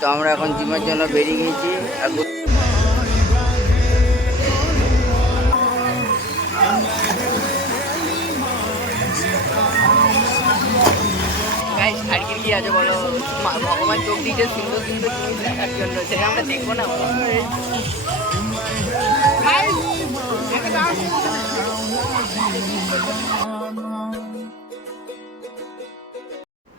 তো আমরা এখন জিমের জন্য বেরিয়ে গেছি। সার্কিল কি আছে বলো, ভগবান চোখ দিয়েছে সুন্দর সুন্দর জিনিস দেখার জন্য, সেটা আমরা দেখবো না?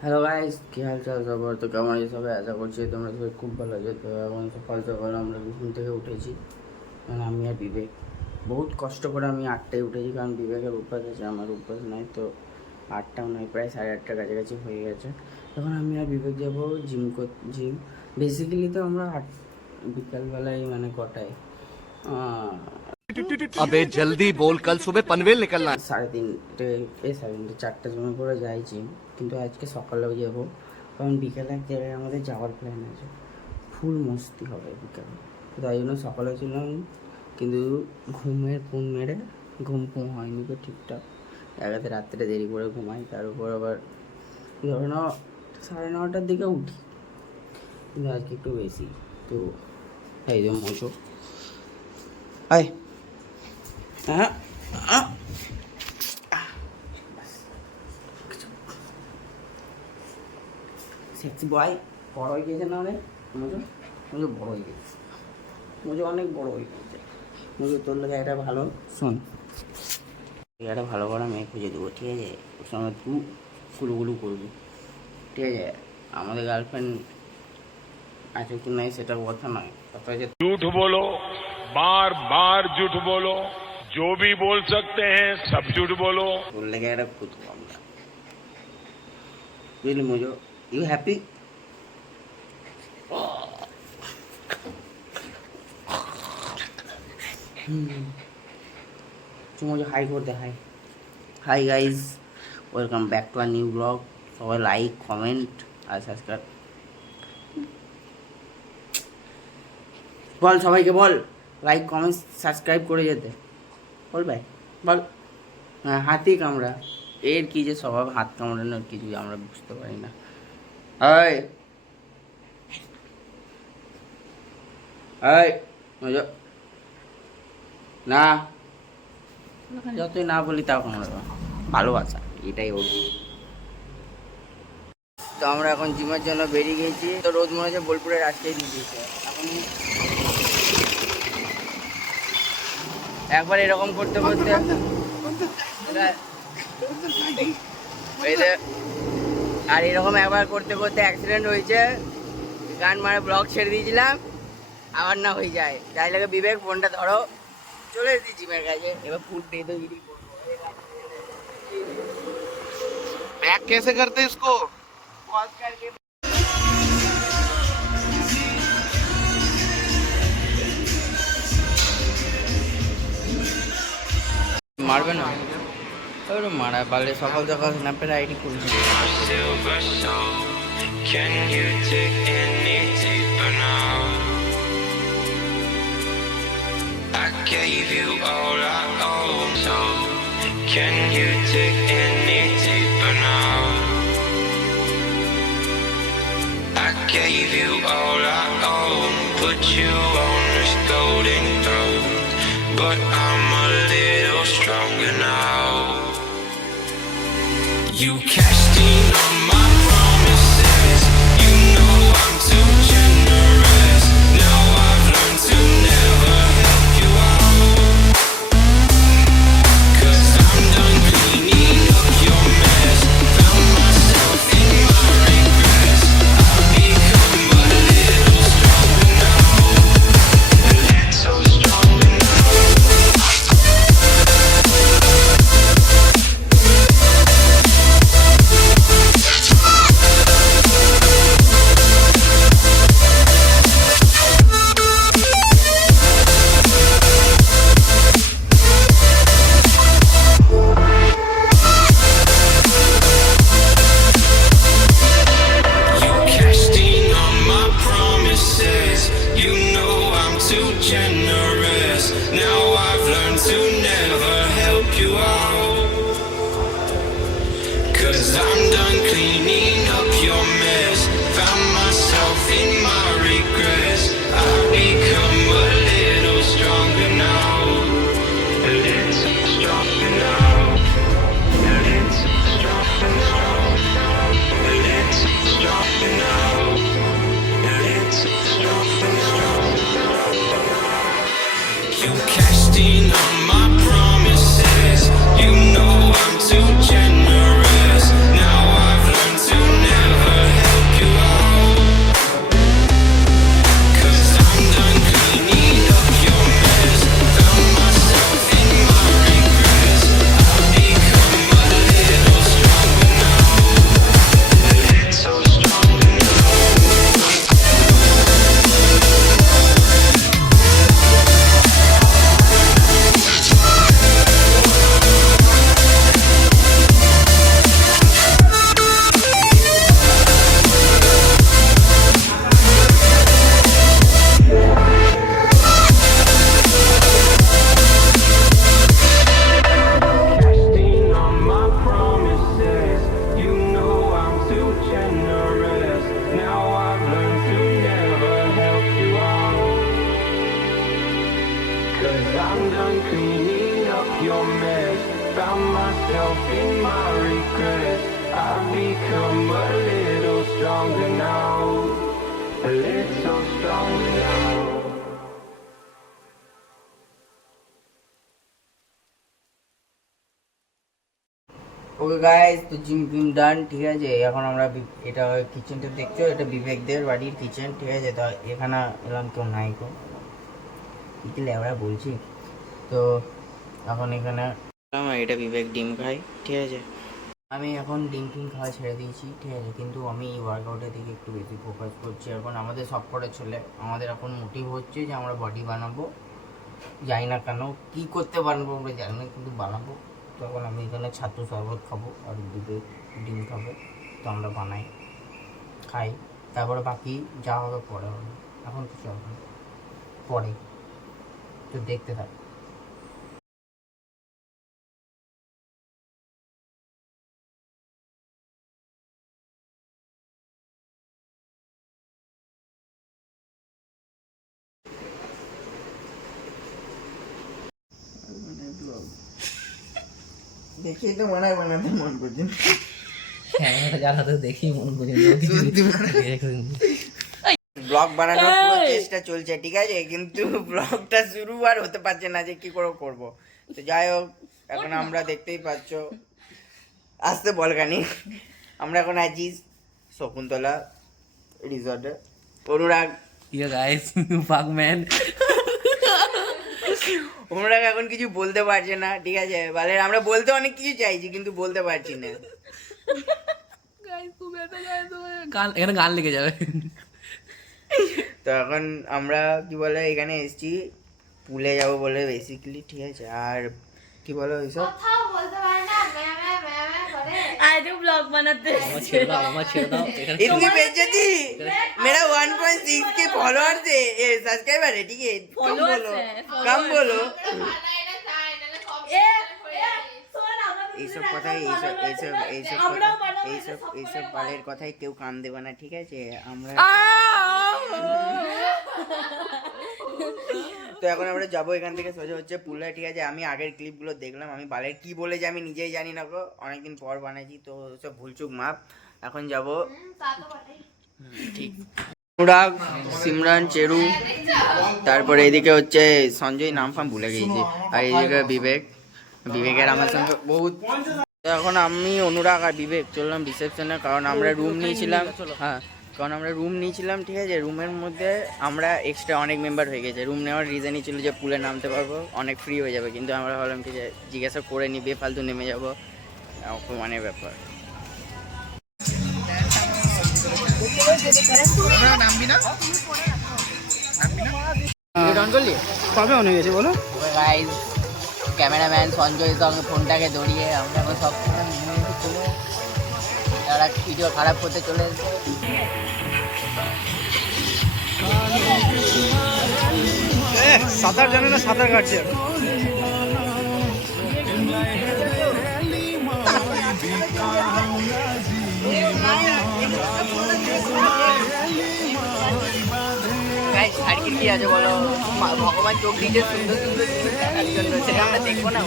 হ্যালো গাইস, কী হাল চাল সবার? তো কেমন আছে সবাই? আশা করছি তোমরা সবাই খুব ভালো আছে। তো এখন সকাল সকাল আমরা ঘুম থেকে উঠেছি, মানে আমি আর বিবেক বহুত কষ্ট করে আমি 8টায় উঠেছি, কারণ বিবেকের অভ্যাস আছে, আমার অভ্যাস নাই। তো 8টাও নয়, প্রায় 8:30টার কাছাকাছি হয়ে গেছে। তখন আমি আর বিবেক যাবো জিম। বেসিক্যালি তো আমরা বিকালবেলায়, মানে কটায়, अबे जल्दी बोल, कल सुबह पनवेल निकलना है। 3:30 4টার সময় করে যাই জিম, কিন্তু আজকে সকালেও যাবো, কারণ বিকেলে এক জায়গায় আমাদের যাওয়ার প্ল্যান আছে, ফুল মস্তি হবে বিকেলে। তো তাই জন্য সকালে ছিলাম, কিন্তু ঘুমের ফোন মেরে ঘুম হয়নি তো ঠিকঠাক। একাতে রাত্রে দেরি করে ঘুমাই, তার উপর আবার ধরো না 9:30টার দিকে উঠি, কিন্তু আজকে একটু বেশি। তো এই যে মজো আয়, হ্যাঁ সেক্সি বয় বড় হয়ে গিয়েছে না অনেক। মজো বড় হয়ে গেছে, মজো অনেক বড় হয়ে গেছে। মজো তোর লোক একটা ভালো, শোন, একটা ভালো করে মেয়ে খুঁজে দেবো, ঠিক আছে? ওর সঙ্গে তুই গুলুগুলু করবি, ঠিক আছে? আমাদের গার্লফ্রেন্ড আছে কি নাই সেটা কথা নয়, কথা হচ্ছে झूठ बोलो, बार बार झूठ बोलो, जो भी बोल सकते हैं सब झूठ बोलो। তোর লেগে একটা খুঁজবো আমরা, বুঝলি মজো? You happy? মজো হাই করতে, hi hi guys, welcome back to our new blog. সবাই লাইক, কমেন্ট আর সাবস্ক্রাইব বল, সবাইকে বল লাইক, কমেন্ট, সাবস্ক্রাইব করে যেতে বল ভাই, বল। হ্যাঁ, হাতি কামড়া, এর কি যে স্বভাব, হাত কামড়ানোর কিছু আমরা বুঝতে পারি না। এই এই মজো না, যতই না বলি তাও কামড়াবো, ভালোবাসা এটাই ওর। তো আমরা এখন জিমের জন্য বেরিয়ে গেছি। তো রোদ মনে হচ্ছে বোলপুরের রাস্তায় দিয়ে দিয়েছে। এখন একবার এরকম করতে করতে আর এরকম একবার করতে করতে অ্যাক্সিডেন্ট হয়েছে, গান মারে ব্লগ ছেড়ে দিয়েছিলাম, আবার না হয়ে যায়। যাই লাগে বিবেক, ফোনটা ধরো, চলে এসেছি জিমের কাছে। এবার ফুড দিয়ে তো গিরি बैक कैसे करते इसको? মারবে না, ওরকম মারা পারলে সকাল সকাল স্ন্যাপের আইডি খুলছে। Can you dig any deeper now? I gave you all I own, so can you dig any deeper now? I gave you all I own, put you on this golden throne, but I'm a little stronger now. You cashed in on my promises, you know I'm too generous. Now I've learned to never help you out, 'cause I'm done cleaning up your mess. Found myself in my regrets. I've become a little stronger now, a little stronger now. Okay guys, তো gym ফিম ডান, ঠিক আছে। এখন আমরা এটা কিচেনটা দেখছো, এটা বিবেকদের বাড়ির কিচেন, ঠিক আছে। তো এখানে এলাম, কেউ নাই গো, কি লেবড়া বলছি। তো এখন এখানে এটা বিবেক ডিম খাই, ঠিক আছে। আমি এখন ডিম টিম খাওয়া ছেড়ে দিয়েছি, ঠিক আছে, কিন্তু আমি ওয়ার্কআউটের দিকে একটু বেশি ফোকাস করছি। এখন আমাদের সব করে চলে, আমাদের এখন মোটিভ হচ্ছে যে আমরা বডি বানাবো, জানি না কেন কী করতে বানাবো আমরা জানি না, কিন্তু বানাবো। তো এখন আমি এখানে ছাতু শরবত খাবো আর বিবেক ডিম খাবো। তো আমরা বানাই, খাই, তারপরে বাকি যা হবে পরে হবে, এখন কিছু হবে না, পরে। তো দেখতে থাক। দেখেই তো মনে হয় বানাতে মন করছে না। যারা তো দেখি মন বুঝে ব্লগ বানানোর পুরো চেষ্টা চলছে, ঠিক আছে, কিন্তু ব্লগটা শুরু আর হতে পারছে না যে কি করে করব। তো যাই হোক, এখন আমরা দেখতেই পাচ্ছ, আসতে বলকানি, আমরা এখন আছি শকুন্তলা রিসর্টে। অনুরাগ গাইস পাকম্যান অনুরাগ এখন কিছু বলতে পারছে না, ঠিক আছে। বলে আমরা বলতে অনেক কিছু চাইছি কিন্তু বলতে পারছি না। গান, এখানে গান লেগে যাবে। তো এখন আমরা কি বলে এখানে এসেছি পুলে যাব বলে বেসিক্যালি, ঠিক আছে। আর কি বলো এইসব কথাও বলতে পারে না, ম্যামে করে आज ब्लॉग बनाते আমার ছেড়ে দাও, আমার ছেড়ে দাও। এখানে इतनी बेइज्जती मेरा 1.6 के फॉलोअर्स है, ये सब्सक्राइबर है, ठीक है। कम बोलो, कम बोलो। বানাইনা চাই নালে কম ए করে শোন আমরা এইসব কথাই এইসব বালের কথাই কেউ কান দেবে না, ঠিক আছে। আমরা তো এখন আমরা যাবো এখান থেকে, সোজা হচ্ছে পুলে, ঠিক আছে। আমি আগের ক্লিপগুলো দেখলাম, আমি বালের কি বলে যে আমি নিজেই জানি না গো, অনেকদিন পর বানাইছি, তো সব ভুলচুক মাপ। এখন যাবো, তা তো বটেই। ঠিক। অনুরাগ, সিমরান, চেরু, তারপরে এদিকে হচ্ছে সঞ্জয়, নাম ফাম ভুলে গিয়েছি, আর এইদিকে বিবেকের আমার সঙ্গে বহুত। তো এখন আমি, অনুরাগ আর বিবেক চললাম রিসেপশনে, কারণ আমরা রুম নিয়েছিলাম। হ্যাঁ, কারণ আমরা রুম নিয়েছিলাম, ঠিক আছে। রুমের মধ্যে আমরা এক্সট্রা অনেক মেম্বার হয়ে গেছে। রুম নেওয়ার রিজনই ছিল যে পুলে নামতে পারবো, অনেক ফ্রি হয়ে যাবে, কিন্তু আমরা ভাবলাম ঠিক আছে জিজ্ঞাসা করে নি, বেফালতু নেমে যাবো, অপমানের ব্যাপার। কবে অনেক গেছে বলো? গাইস, ক্যামেরাম্যান সঞ্জয় সঙ্গে ফোনটাকে ধরিয়ে আমরা এখন সব চলে, তারা ভিডিও খারাপ করতে চলে এসেছে। সাঁতার জানে না, সাঁতার কাটছে। গাইস, আর কি আছে বলো, ভগবান চোখ দিয়েছে সুন্দর সুন্দর জিনিস দেখার জন্য, সেটা আমরা দেখবো না।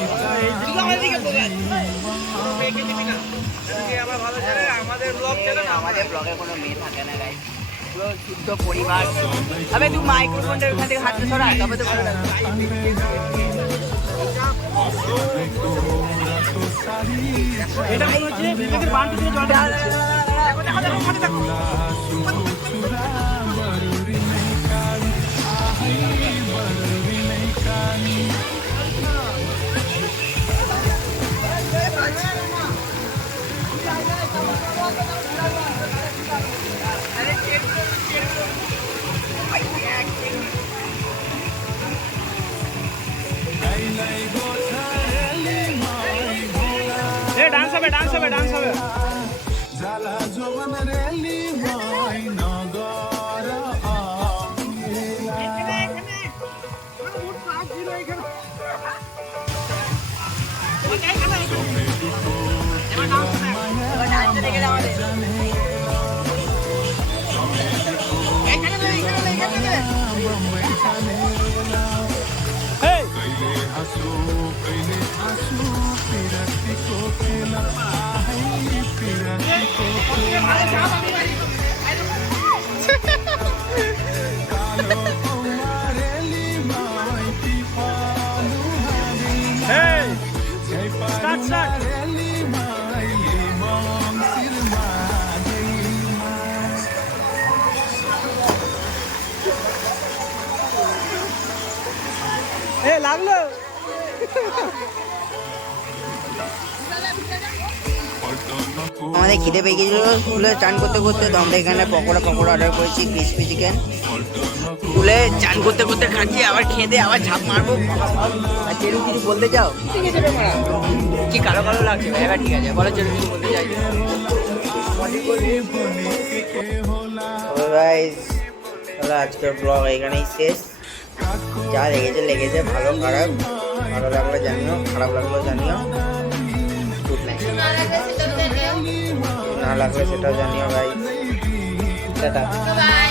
আমাদের ব্লগে কোনো মেয়ে থাকে না গাইস, পুরো শুদ্ধ পরিবার। আবে তুই মাইক্রোফোনটা ওখান থেকে হাতটা সরা, তবে তো ভালো লাগবে। এটা মনে হচ্ছে বিবেকের বান্টি থেকে জলটা আসছে। ডান্স হবে, ডান্স হবে, ডান্স হবে। Hey! Start, start! এ লাগলো আমাদের খিদে পেয়ে গেছিল স্কুলে চান করতে করতে, তো আমরা এখানে পকোড়া অর্ডার করেছি, ক্রিসপি চিকেন। স্কুলে চান করতে করতে খাচ্ছি, আবার খেতে আবার ঝাঁপ মারবো। আর চেরু কিছু বলতে চাও? কি কালো কালো লাগছে ভাই? এবার ঠিক আছে, বলো চেরু কিছু বলতে চাইছো? তাহলে আজকের ব্লগ এখানেই শেষ। যা লেগেছে ভালো খারাপ, ভালো লাগলে জানিও, খারাপ লাগলেও জানিও। Good night. না লাগলে সেটাও জানিও। না লাগলে সেটাও জানিও ভাই। টাটা। বাই।